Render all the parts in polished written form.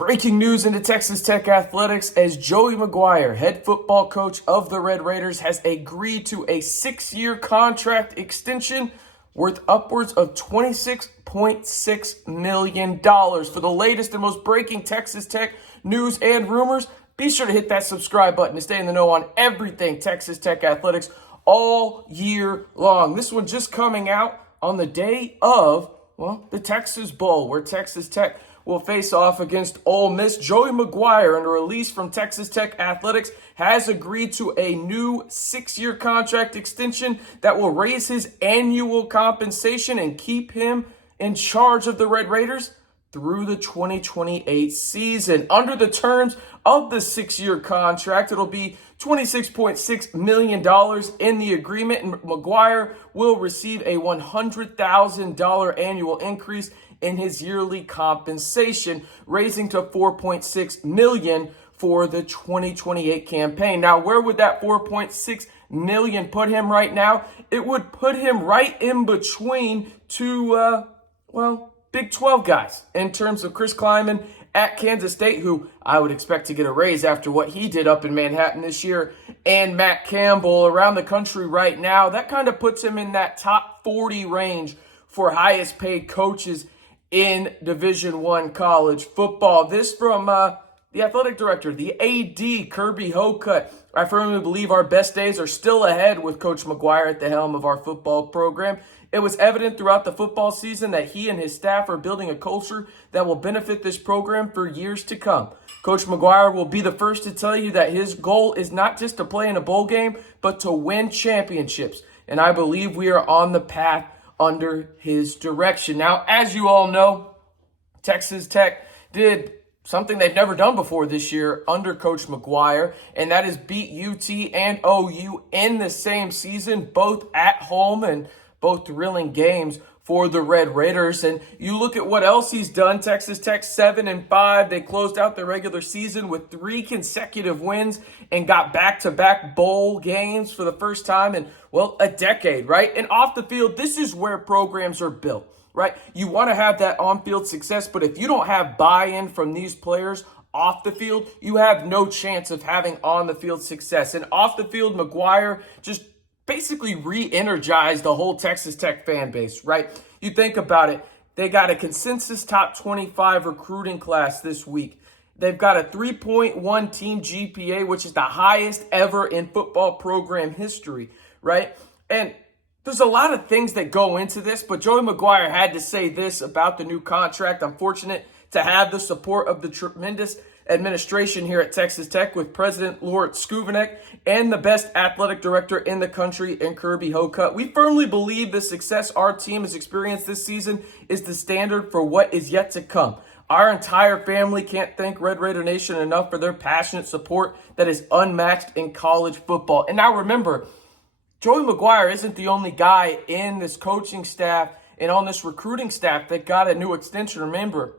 Breaking news into Texas Tech athletics as Joey McGuire, head football coach of the Red Raiders, has agreed to a 6-year contract extension worth upwards of $26.6 million. For the latest and most breaking Texas Tech news and rumors, be sure to hit that subscribe button to stay in the know on everything Texas Tech athletics all year long. This one just coming out on the day of, the Texas Bowl, where Texas Tech will face off against Ole Miss. Joey McGuire, in a release from Texas Tech Athletics, has agreed to a new 6-year contract extension that will raise his annual compensation and keep him in charge of the Red Raiders through the 2028 season. Under the terms of the 6-year contract, it'll be $26.6 million in the agreement, and McGuire will receive a $100,000 annual increase in his yearly compensation, raising to $4.6 million for the 2028 campaign. Now, where would that $4.6 million put him right now? It would put him right in between two, Big 12 guys in terms of Chris Kleiman at Kansas State, who I would expect to get a raise after what he did up in Manhattan this year, and Matt Campbell around the country right now. That kind of puts him in that top 40 range for highest paid coaches in Division I college football. This from the athletic director, the AD, Kirby Hocutt. I firmly believe our best days are still ahead with Coach McGuire at the helm of our football program. It was evident throughout the football season that he and his staff are building a culture that will benefit this program for years to come. Coach McGuire will be the first to tell you that his goal is not just to play in a bowl game, but to win championships. And I believe we are on the path under his direction. Now, as you all know, Texas Tech did something they've never done before this year under Coach McGuire, and that is beat UT and OU in the same season, both at home and both thrilling games for the Red Raiders. And you look at what else he's done. Texas Tech 7-5. They closed out the regular season with 3 consecutive wins and got back-to-back bowl games for the first time in, a decade, right? And off the field, this is where programs are built, right? You want to have that on-field success, but if you don't have buy-in from these players off the field, you have no chance of having on-the-field success. And off the field, McGuire just basically re-energized the whole Texas Tech fan base, right? You think about it, they got a consensus top 25 recruiting class this week. They've got a 3.1 team GPA, which is the highest ever in football program history, right? And there's a lot of things that go into this, but Joey McGuire had to say this about the new contract. I'm fortunate to have the support of the tremendous administration here at Texas Tech with President Lord Skuvenek and the best athletic director in the country in Kirby Hocutt. We firmly believe the success our team has experienced this season is the standard for what is yet to come. Our entire family can't thank Red Raider Nation enough for their passionate support that is unmatched in college football. And now remember, Joey McGuire isn't the only guy in this coaching staff and on this recruiting staff that got a new extension. Remember,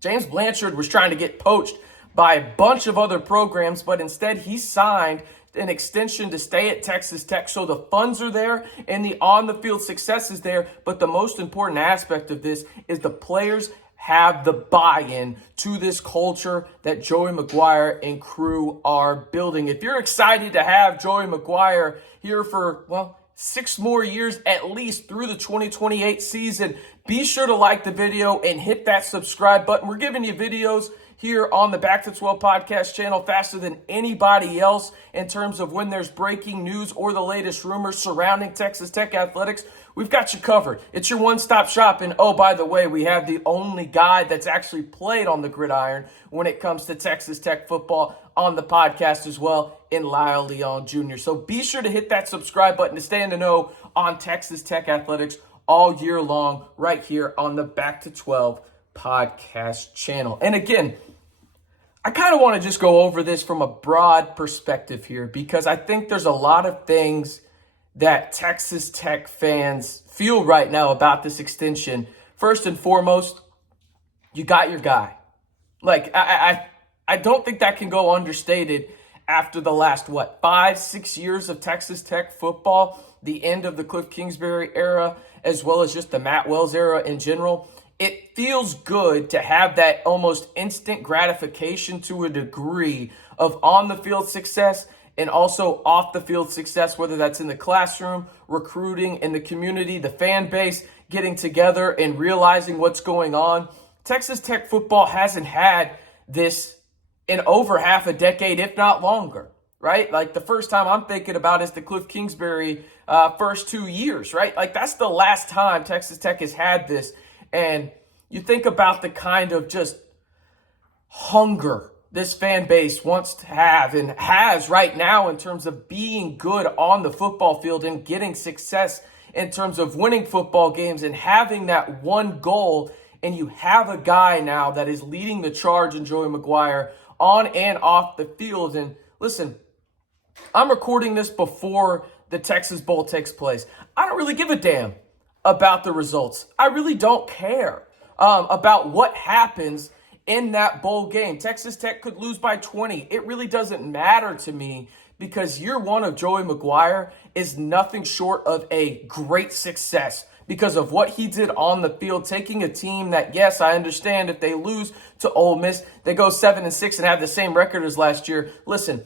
James Blanchard was trying to get poached by a bunch of other programs, but instead he signed an extension to stay at Texas Tech. So the funds are there and the on-the-field success is there. But the most important aspect of this is the players have the buy-in to this culture that Joey McGuire and crew are building. If you're excited to have Joey McGuire here for, 6 more years at least through the 2028 season, be sure to like the video and hit that subscribe button. We're giving you videos here on the Back to 12 podcast channel faster than anybody else in terms of when there's breaking news or the latest rumors surrounding Texas Tech athletics. We've got you covered. It's your one-stop shop. And oh, by the way, we have the only guy that's actually played on the gridiron when it comes to Texas Tech football on the podcast as well, in Lyle Leon Jr. So be sure to hit that subscribe button to stay in the know on Texas Tech athletics all year long right here on the Back to 12 podcast channel. And again, I kind of want to just go over this from a broad perspective here because I think there's a lot of things that Texas Tech fans feel right now about this extension. First and foremost, you got your guy. Like, I don't think that can go understated after the last, 5-6 years of Texas Tech football, the end of the Cliff Kingsbury era, as well as just the Matt Wells era in general. it feels good to have that almost instant gratification to a degree of on-the-field success and also off-the-field success, whether that's in the classroom, recruiting, in the community, the fan base, getting together and realizing what's going on. Texas Tech football hasn't had this in over half a decade, if not longer, right? Like the first time I'm thinking about is the Cliff Kingsbury first 2 years, right? Like that's the last time Texas Tech has had this. And you think about the kind of just hunger this fan base wants to have and has right now in terms of being good on the football field and getting success in terms of winning football games and having that one goal. And you have a guy now that is leading the charge in Joey McGuire on and off the field. And listen, I'm recording this before the Texas Bowl takes place. I don't really give a damn about the results. I really don't care about what happens in that bowl game. Texas Tech could lose by 20. It really doesn't matter to me because year one of Joey McGuire is nothing short of a great success because of what he did on the field, taking a team that, yes, I understand if they lose to Ole Miss, they go 7-6 and have the same record as last year. Listen,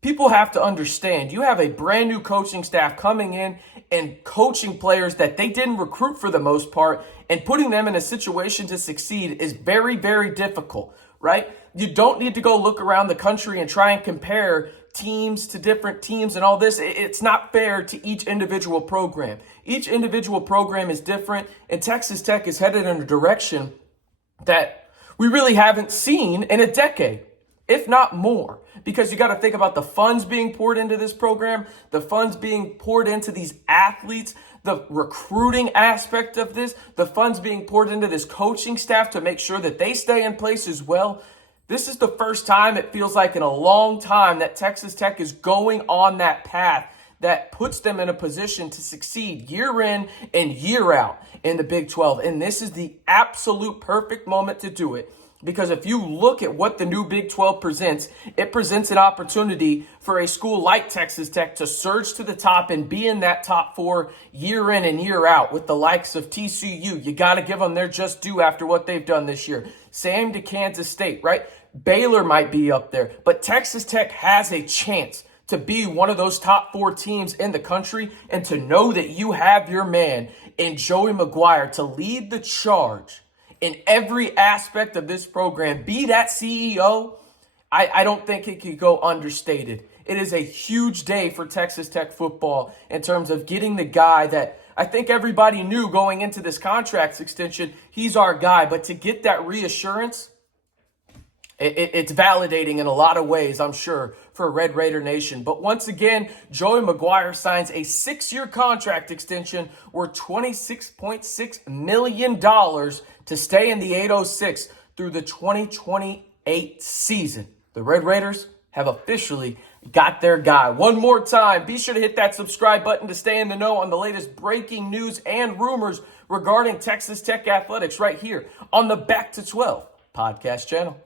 people have to understand you have a brand new coaching staff coming in and coaching players that they didn't recruit for the most part, and putting them in a situation to succeed is very, very difficult, right? You don't need to go look around the country and try and compare teams to different teams and all this. It's not fair to each individual program. Each individual program is different, and Texas Tech is headed in a direction that we really haven't seen in a decade, if not more, because you got to think about the funds being poured into this program, the funds being poured into these athletes, the recruiting aspect of this, the funds being poured into this coaching staff to make sure that they stay in place as well. This is the first time it feels like in a long time that Texas Tech is going on that path that puts them in a position to succeed year in and year out in the Big 12. And this is the absolute perfect moment to do it. Because if you look at what the new Big 12 presents, it presents an opportunity for a school like Texas Tech to surge to the top and be in that top four year in and year out with the likes of TCU. You got to give them their just due after what they've done this year. Same to Kansas State, right? Baylor might be up there, but Texas Tech has a chance to be one of those top four teams in the country, and to know that you have your man in Joey McGuire to lead the charge in every aspect of this program, be that CEO, I don't think it could go understated. It is a huge day for Texas Tech football in terms of getting the guy that I think everybody knew going into this contract extension, he's our guy. But to get that reassurance, it's validating in a lot of ways, I'm sure, for Red Raider Nation. But once again, Joey McGuire signs a 6-year contract extension worth $26.6 million to stay in the 806 through the 2028 season. The Red Raiders have officially got their guy. One more time, be sure to hit that subscribe button to stay in the know on the latest breaking news and rumors regarding Texas Tech athletics right here on the Back to 12 podcast channel.